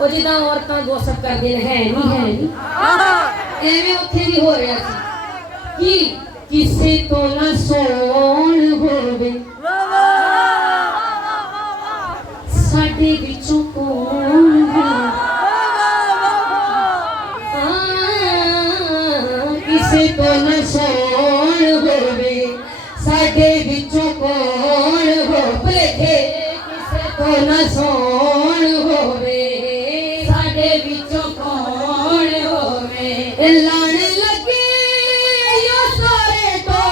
ਉਹ ਜਿੱਦਾਂ ਔਰਤਾਂ ਗੋਸਪ ਕਰਦੇ ਨੇ ਹੈ ਨਹੀਂ ਐਵੇਂ ਉੱਥੇ ਵੀ ਹੋ ਰਿਹਾ ਸੀ ਕਿ ਕਿਸੇ ਤੋਂ ਨਾ ਸੋਣ ਹੋਵੇ ਸਾਡੇ ਵਿੱਚੋਂ ਕੌਣ ਹੈ ਕਿਸੇ ਤੋਂ ਨਾ ਸੋਣ ਹੋਵੇ ਸਾਡੇ ਵਿੱਚੋਂ ਕੌਣ ਹੋ ਭਲੇਖੇ ਕਿਸੇ ਤੋਂ ਨਾ ਸੋਣ ਹੋਵੇ ਸਾਡੇ ਵਿੱਚੋਂ ਕੌਣ ਹੋਵੇ ਲੜ ਲੱਗੇ ਯੋ ਸਾਰੇ ਤੋਂ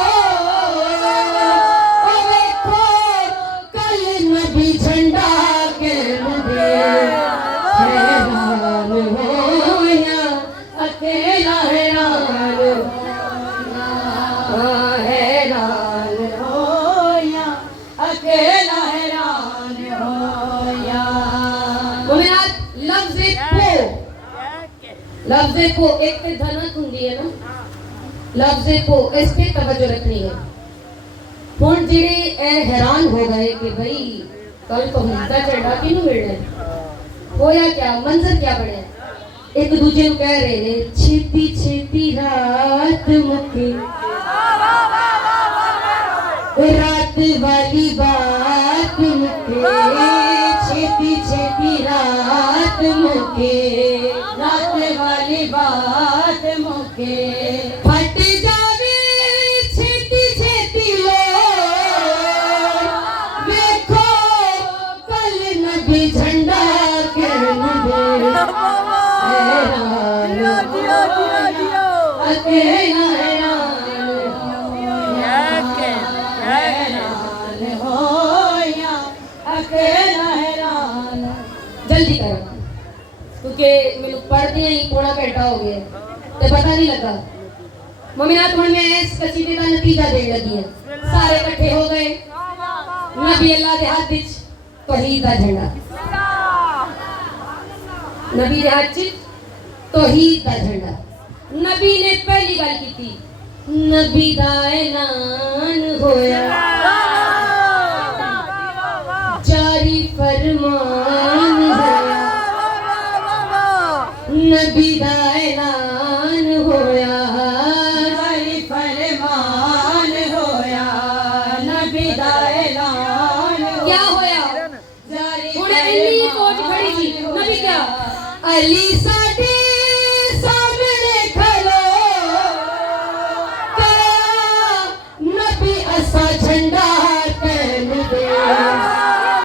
ਉਹ ਵੇਖੋ ਕੱਲ ਨਬੀ ਝੰਡਾ ਕੇ ਮੁੰਡੇ ਹੈਰਾਨ ਹੋਇਆ ਅਕੇਲਾ ਹੈਰਾਨ ਹੋਇਆ अकेला हैरान होया लफ्ज़े को एक पे धनक हुंदी है ना लफ्ज़े को इस पे तवज्जो रखनी है हुण जेड़े ए हैरान हो गए कि भाई कल तो हिंदा झंडा किनू मिलना है होया क्या मंजर क्या बने एक दूजे को कह रहे ने छेती छेती रात मुके रात वाली बात मुके छेती छेती रात मुके रात वाली बात मुके फट जावे छेती छेती लो देखो कल नबी झंडा के मुझे अकेला जल्दी करो क्योंकि मैंने पढ़ते ही पौना घंटा हो गया तो पता नहीं लगा मम्मी ना तुम्हें मैं इस कसीदे का नतीजा देने लगी है सारे इकट्ठे हो गए नबी अल्लाह के हाथ विच तौहीद दा झंडा नबी के हाथ विच तौहीद दा झंडा नबी ने पहली गल की थी नबी दा ऐलान होया जारी फरमान होया नबी दा ऐलान होया जारी फरमान होया नबी दा ऐलान क्या होया जारी हुण इन्नी सोच खड़ी थी नबी क्या अली साडे